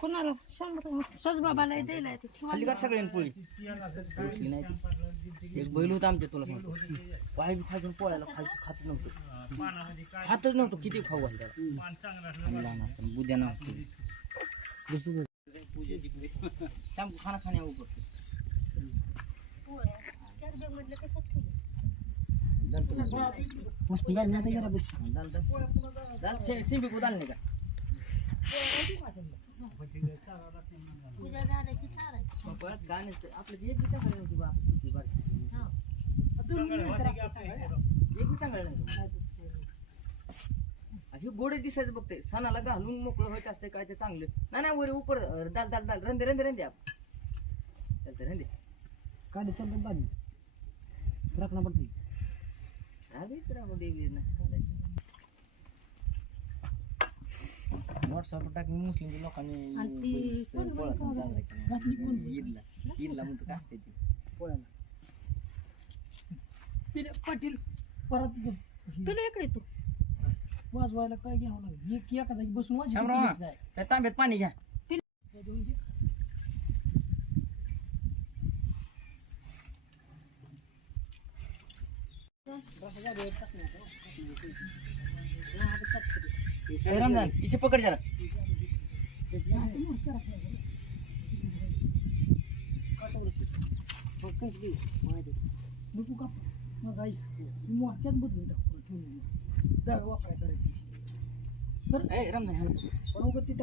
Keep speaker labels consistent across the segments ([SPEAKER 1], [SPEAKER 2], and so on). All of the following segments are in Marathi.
[SPEAKER 1] कोणाला? सांग सजबाबाला द्यायला ते
[SPEAKER 2] खाली सगळ्यांनी पोळी. पोचली नाही ती. एक बैल होता आमच्या तुला सांगतो. पाय बी खाजून खायचं खात नव्हतं. खातच नव्हतं. किती खाऊ घाल त्याला? लहान असताना बुद्या नव्हतं दुसरं खाना खाण्या उभं शिंबी को का? पूजा परत गाणे आपलं एक बी चांगलं नव्हती बा
[SPEAKER 1] आपली किती बारकी.
[SPEAKER 2] एक बी चांगलं नाही अशी गोडे दिसायचं बघते सणाला घालून मोकळं व्हायचं असते काय ते चांगलं. नाही नाही वर उपर दाल दाल दाल. रंदे रंदे रंदे आप. चालते रंदे.
[SPEAKER 1] काढे चलत बाजी राखणं पडते
[SPEAKER 2] आधीच राहू देवी घालायचं
[SPEAKER 1] व्हॉट्सअप टाकून मुस्लिम लोकांनी आणि ती बैल कोण पोळा बाई सण साजरा केला. ईदला
[SPEAKER 2] ईदला म्हणतो का असते ती
[SPEAKER 1] पोळ्याला पिले पाटील परत तुला इकडे तू वाजवायला काय घ्यावं लागेल एक एका जागी बसून शामराव.
[SPEAKER 2] त्या तांब्यात पाणी घ्या
[SPEAKER 1] त्या देऊन दे. ए,
[SPEAKER 2] रमजान इसे पकड जरा
[SPEAKER 1] नको का माझा आई मोठ्यात बदलून टाकतो ठेवून जावे वापराय करायचं ए रमजान ह्याला. बरोबर तिथे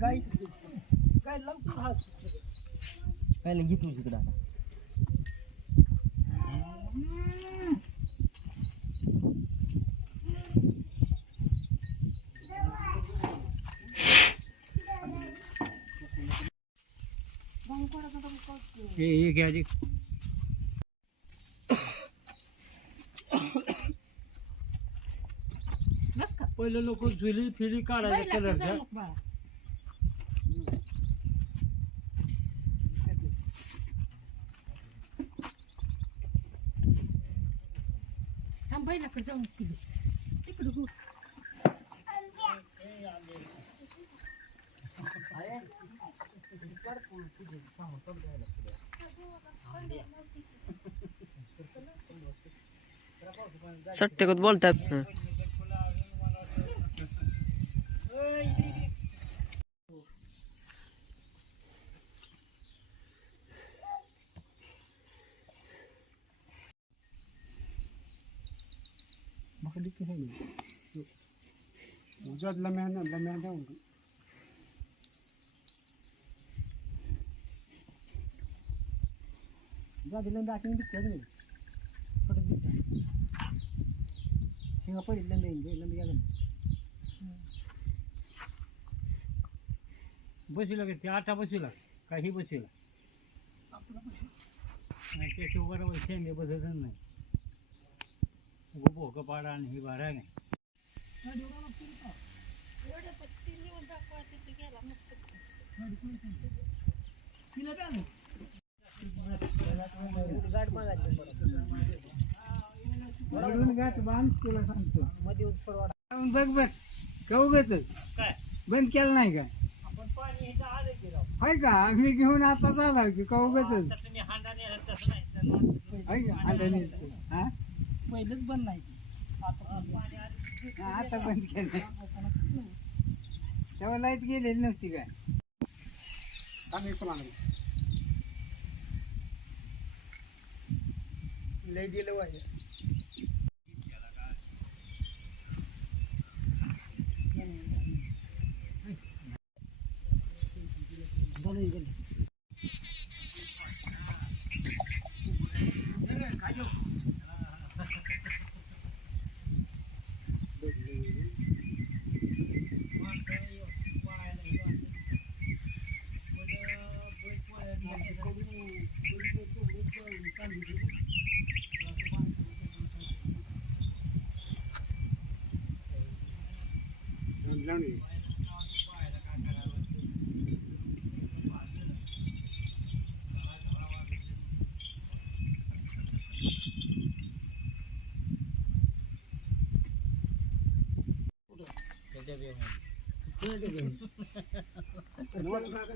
[SPEAKER 1] गाय गाय लवकर हात पहिले घे तू तिकडं आता. बस का पहिलं लोक फिरी फिरी काढायच्या बैला कलरच्या नको बाळा थांब बैलाकडे जाऊन पिली तिकडे सट्टे को बोलता है मखली के है नहीं जो दिलं दाखवून दिसतं नाही पटक दिसतं शिंगा पडीत लंबे येईल लंबे घ्या बसिला का ते आटा बसिला काही बसिला नाही त्याच्या बरोबर शेंगे बसत नाही. भोक पाडा आणि ही बारा नाही तिला काय वळून घ्या तू बांध तुला सांगतो जाऊन बघ बघ का काय? बंद केलं नाही का? आपण पाणी ह्याचं आलं की राव. हाय का? आम्ही घेऊन आता झाला की का? हा? पहिलंच बंद नाही. हा, आता बंद केलं. तेव्हा लाइट गेलेली नव्हती काय લઈ જઈ લેવા છે ભલે.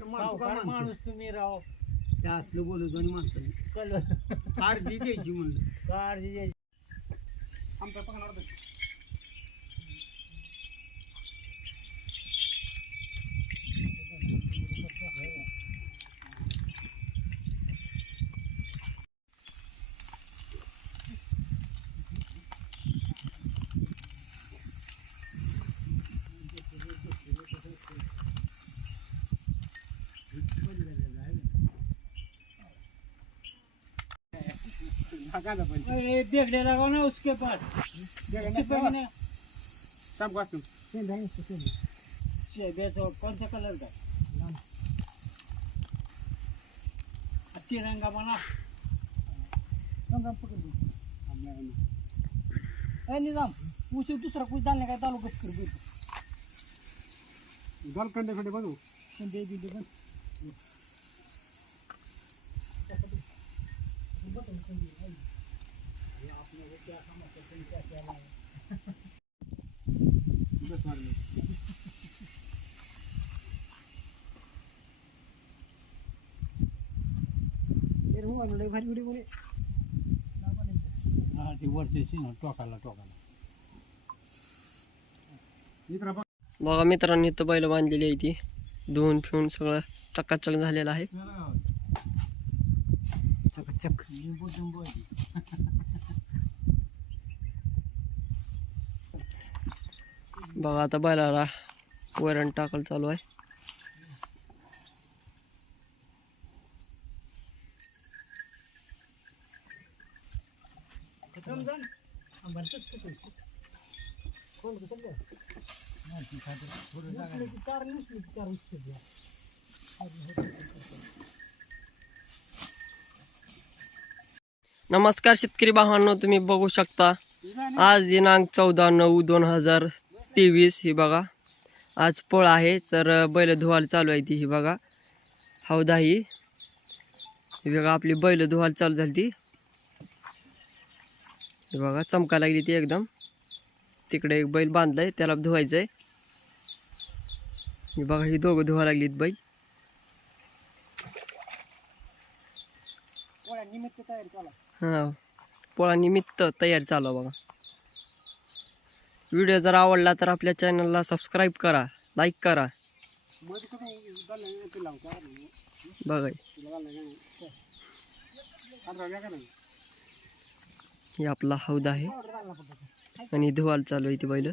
[SPEAKER 1] सावकार माणूस तुम्ही राव ते असलं बोलत माणसं कल काळजी द्यायची म्हणलं काळजी देखने लगा ना उसके पास. उसके पास ना? छे, बेचो कौन सा कलर का? तिरंगा बना ए निजाम उशीर दुसरा कुछ डालने का तालुका कर दे घाल खंडे खंडे बघू. दे दे दे बस मारले भारी व्हिडिओ कोणी हा ते वरचे सिंह टोकाला टोकाला बघा मित्रांनी इथं बैल बांधलेली आहे ती. धुवून फिवून सगळं चकाचक झालेलं आहे. चकचक लिंबू लिंबू आहे ती. बघा आता बैलाला वरण टाकायला चालू आहे. नमस्कार शेतकरी भावांनो तुम्ही बघू शकता. आज दिनांक चौदा नऊ दोन हजार तेवीस ही बघा. आज पोळ आहे तर बैल धुवायला चालू आहे ती ही बघा. हौदा ही बघा आपली बैल धुवायला चालू झाली ती. ही बघा चमका लागली ती एकदम. तिकडे एक बैल बांधलाय त्याला धुवायचं आहे ही बघा ही दोघं धुवा लागलीत बैल. निमित्त हां पोळानिमित्त तयारी चालू आहे बघा. व्हिडिओ जर आवडला तर आपल्या चॅनलला सबस्क्राईब करा लाईक करा. बघा. हे आपला हौद आहे. आणि धुवाल चालू आहे ती बैल.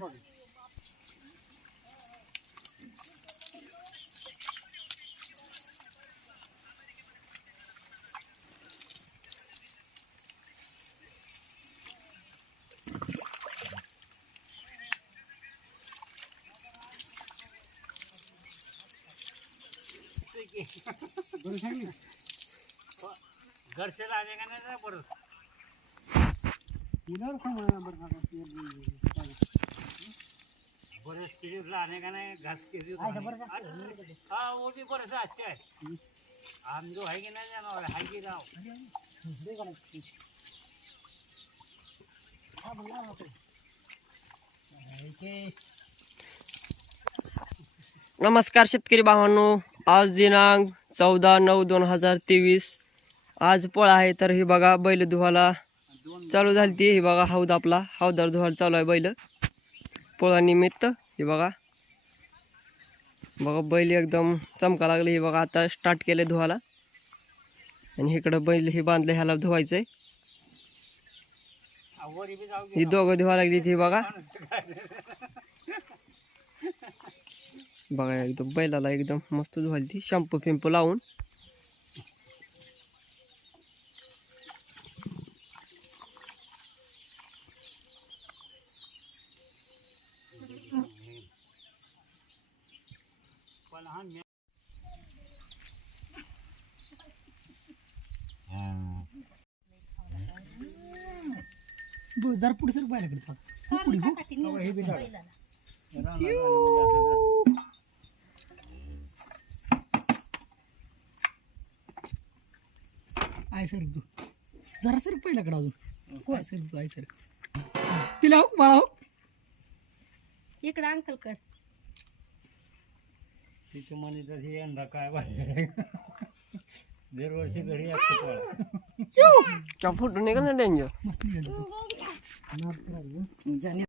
[SPEAKER 1] घरचे सांगितलं का नंबर लाने का घास आहे की नाही जाणार आहे की गाव नमस्कार शेतकरी भावांनो. आज दिनांक चौदा नऊ दोन हजार तेवीस. आज पोळा आहे तर ही बघा बैल धुवाला चालू झाली ती. ही बघा हौद आपला. हौदार धुवायला चालू आहे बैल. पोळानिमित्त ही बघा. बघा बैल एकदम चमका लागली. ही बघा आता स्टार्ट केले धुवाला. आणि इकडं बैल हे बांधले ह्याला धुवायचं आहे ही दोघं धुवा लागली ती बघा. बघा एकदम बैलाला एकदम मस्त धुवाली ती. शॅम्पू फिंपू लावून. हा जरा पुढे सर पाहिला कडे पुढे हो. आय सर तू. जरा सर पहिला कडे अजून. हो आय सर तू आय सर. तिला हो बाळा हो. इकडं अंकल कड. तिचं म्हणे तशी यंदा काय पाहिजे दरवर्षी घरी असतो फोटो निघाल ना डेंजर मस्त निघाली. तू. नाद करायला. ज्याने